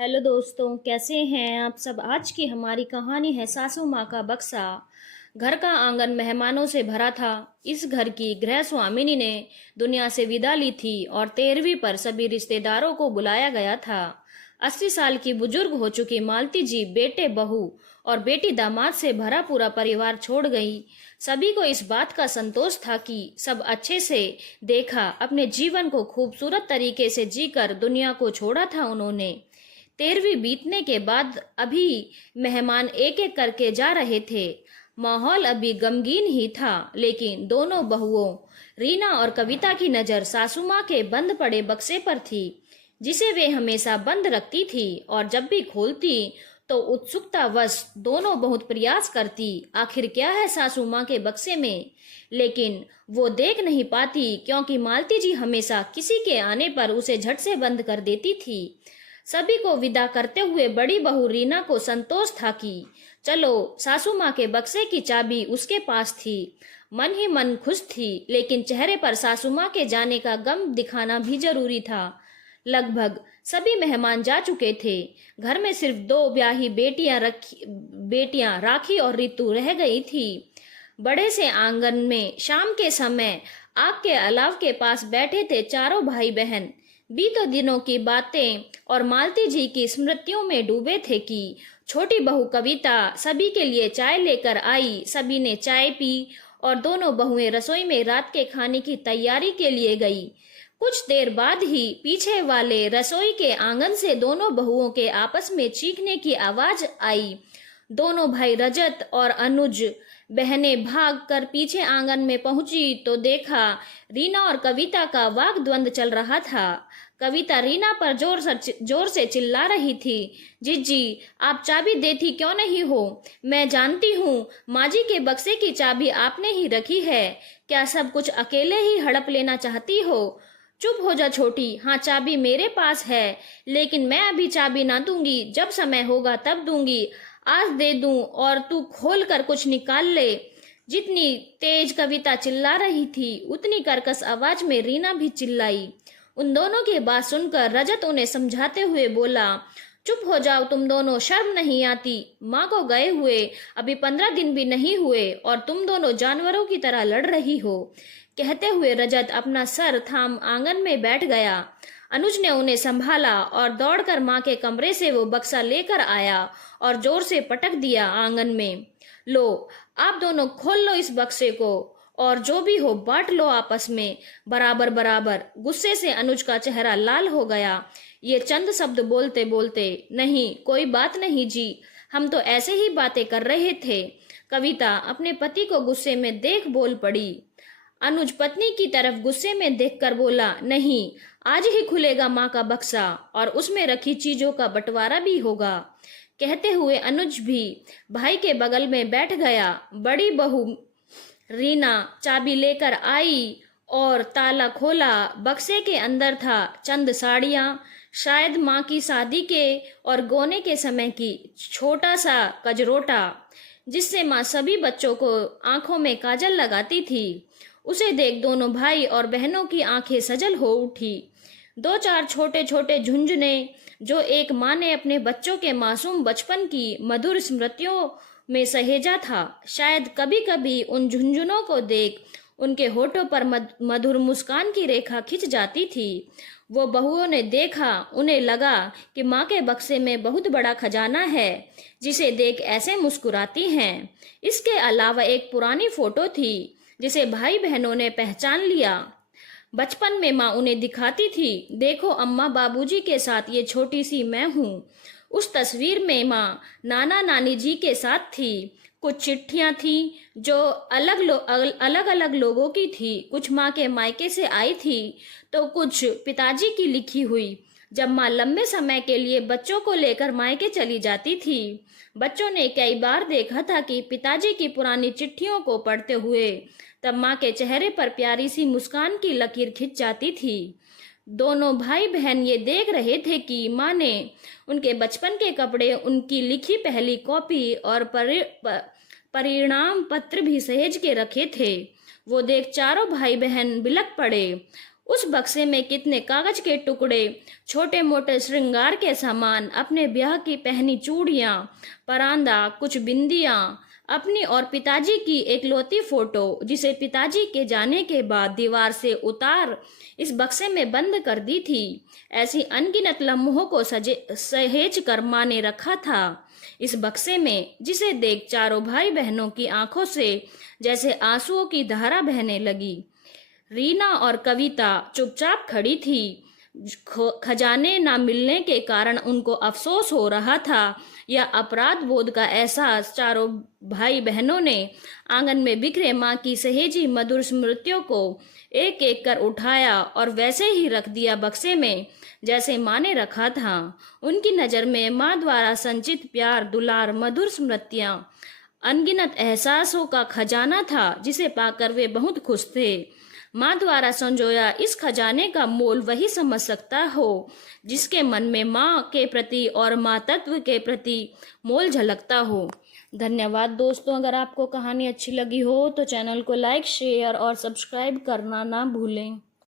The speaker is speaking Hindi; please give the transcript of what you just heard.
हेलो दोस्तों, कैसे हैं आप सब। आज की हमारी कहानी है सासू माँ का बक्सा। घर का आंगन मेहमानों से भरा था। इस घर की गृह स्वामिनी ने दुनिया से विदा ली थी और 13वीं पर सभी रिश्तेदारों को बुलाया गया था। 80 साल की बुजुर्ग हो चुकी मालती जी बेटे बहू और बेटी दामाद से भरा पूरा परिवार छोड़ गई। सभी को इस बात का संतोष था कि सब अच्छे से देखा, अपने जीवन को खूबसूरत तरीके से जीकर दुनिया को छोड़ा था उन्होंने। 13वीं बीतने के बाद अभी मेहमान एक एक करके जा रहे थे। माहौल अभी गमगीन ही था, लेकिन दोनों बहुओं रीना और कविता की नजर सासू माँ के बंद पड़े बक्से पर थी, जिसे वे हमेशा बंद रखती थी। और जब भी खोलती तो उत्सुकतावश दोनों बहुत प्रयास करती, आखिर क्या है सासू माँ के बक्से में। लेकिन वो देख नहीं पाती, क्योंकि मालती जी हमेशा किसी के आने पर उसे झट से बंद कर देती थी। सभी को विदा करते हुए बड़ी बहू रीना को संतोष था कि चलो, सासू माँ के बक्से की चाबी उसके पास थी। मन ही मन खुश थी, लेकिन चेहरे पर सासू माँ के जाने का गम दिखाना भी जरूरी था। लगभग सभी मेहमान जा चुके थे। घर में सिर्फ दो ब्याही बेटियां राखी और रितु रह गई थी। बड़े से आंगन में शाम के समय आग के अलाव के पास बैठे थे चारों भाई बहन। बीते दिनों की बातें और मालती जी की स्मृतियों में डूबे थे कि छोटी बहू कविता सभी के लिए चाय लेकर आई। सभी ने चाय पी और दोनों बहुएं रसोई में रात के खाने की तैयारी के लिए गई। कुछ देर बाद ही पीछे वाले रसोई के आंगन से दोनों बहुओं के आपस में चीखने की आवाज आई। दोनों भाई रजत और अनुज बहनें भाग कर पीछे आंगन में पहुंची तो देखा रीना और कविता का वाक द्वंद्व चल रहा था। कविता रीना पर जोर से चिल्ला रही थी, जीजी आप चाबी देती क्यों नहीं हो। मैं जानती हूँ माँ जी के बक्से की चाबी आपने ही रखी है। क्या सब कुछ अकेले ही हड़प लेना चाहती हो। चुप हो जा छोटी, हाँ चाबी मेरे पास है, लेकिन मैं अभी चाबी ना दूंगी, जब समय होगा तब दूंगी। आज दे दूं और तू खोल कर कुछ निकाल ले। जितनी तेज कविता चिल्ला रही थी, उतनी कर्कश आवाज में रीना भी चिल्लाई। उन दोनों की बात सुनकर रजत उन्हें समझाते हुए बोला, चुप हो जाओ तुम दोनों, शर्म नहीं आती। माँ को गए हुए अभी 15 दिन भी नहीं हुए और तुम दोनों जानवरों की तरह लड़ रही हो। कहते हुए रजत अपना सर थाम आंगन में बैठ गया। अनुज ने उन्हें संभाला और दौड़कर माँ के कमरे से वो बक्सा लेकर आया और जोर से पटक दिया आंगन में। लो, आप दोनों खोल लो इस बक्से को और जो भी हो बांट लो आपस में बराबर बराबर। गुस्से से अनुज का चेहरा लाल हो गया। ये चंद शब्द बोलते बोलते, नहीं कोई बात नहीं जी, हम तो ऐसे ही बातें कर रहे थे। कविता अपने पति को गुस्से में देख बोल पड़ी। अनुज पत्नी की तरफ गुस्से में देखकर बोला, नहीं, आज ही खुलेगा माँ का बक्सा और उसमें रखी चीजों का बंटवारा भी होगा। कहते हुए अनुज भी भाई के बगल में बैठ गया। बड़ी बहू रीना चाबी लेकर आई और ताला खोला। बक्से के अंदर था चंद साड़ियां, शायद माँ की शादी के और गोने के समय की, छोटा सा कजरोटा जिससे माँ सभी बच्चों को आंखों में काजल लगाती थी। उसे देख दोनों भाई और बहनों की आंखें सजल हो उठी। दो चार छोटे छोटे झुंझुने जो एक माँ ने अपने बच्चों के मासूम बचपन की मधुर स्मृतियों में सहेजा था। शायद कभी कभी उन झुंझुनों को देख उनके होठों पर मधुर मुस्कान की रेखा खिंच जाती थी। वो बहुओं ने देखा, उन्हें लगा कि माँ के बक्से में बहुत बड़ा खजाना है, जिसे देख ऐसे मुस्कुराती हैं। इसके अलावा एक पुरानी फोटो थी जिसे भाई बहनों ने पहचान लिया। बचपन में माँ उन्हें दिखाती थी, देखो अम्मा बाबूजी के साथ ये छोटी सी मैं हूँ। उस तस्वीर में माँ नाना नानी जी के साथ थी। कुछ चिट्ठियाँ थी जो अलग अलग लोगों की थी। कुछ माँ के मायके से आई थी तो कुछ पिताजी की लिखी हुई। जब माँ लंबे समय के लिए बच्चों को लेकर मायके चली जाती थी, बच्चों ने कई बार देखा था कि पिताजी की पुरानी चिट्ठियों को पढ़ते हुए तब माँ के चेहरे पर प्यारी सी मुस्कान की लकीर खिंच जाती थी। दोनों भाई बहन ये देख रहे थे कि माँ ने उनके बचपन के कपड़े, उनकी लिखी पहली कॉपी और परिणाम पत्र भी सहेज के रखे थे। वो देख चारों भाई बहन बिलक पड़े। उस बक्से में कितने कागज के टुकड़े, छोटे मोटे श्रृंगार के सामान, अपने ब्याह की पहनी चूड़ियां, परांदा, कुछ बिंदियां, अपनी और पिताजी की एकलौती फोटो जिसे पिताजी के जाने के बाद दीवार से उतार इस बक्से में बंद कर दी थी। ऐसी अनगिनत लम्हों को सहेज कर माँ ने रखा था इस बक्से में, जिसे देख चारों भाई बहनों की आंखों से जैसे आंसुओं की धारा बहने लगी। रीना और कविता चुपचाप खड़ी थी। खजाने ना मिलने के कारण उनको अफसोस हो रहा था या अपराध बोध का एहसास। चारों भाई बहनों ने आंगन में बिखरे माँ की सहेजी मधुर स्मृतियों को एक एक कर उठाया और वैसे ही रख दिया बक्से में जैसे माँ ने रखा था। उनकी नज़र में माँ द्वारा संचित प्यार, दुलार, मधुर स्मृतियाँ अनगिनत एहसासों का खजाना था जिसे पाकर वे बहुत खुश थे। माँ द्वारा संजोया इस खजाने का मोल वही समझ सकता हो जिसके मन में माँ के प्रति और माँ तत्व के प्रति मोल झलकता हो। धन्यवाद दोस्तों। अगर आपको कहानी अच्छी लगी हो तो चैनल को लाइक, शेयर और सब्सक्राइब करना ना भूलें।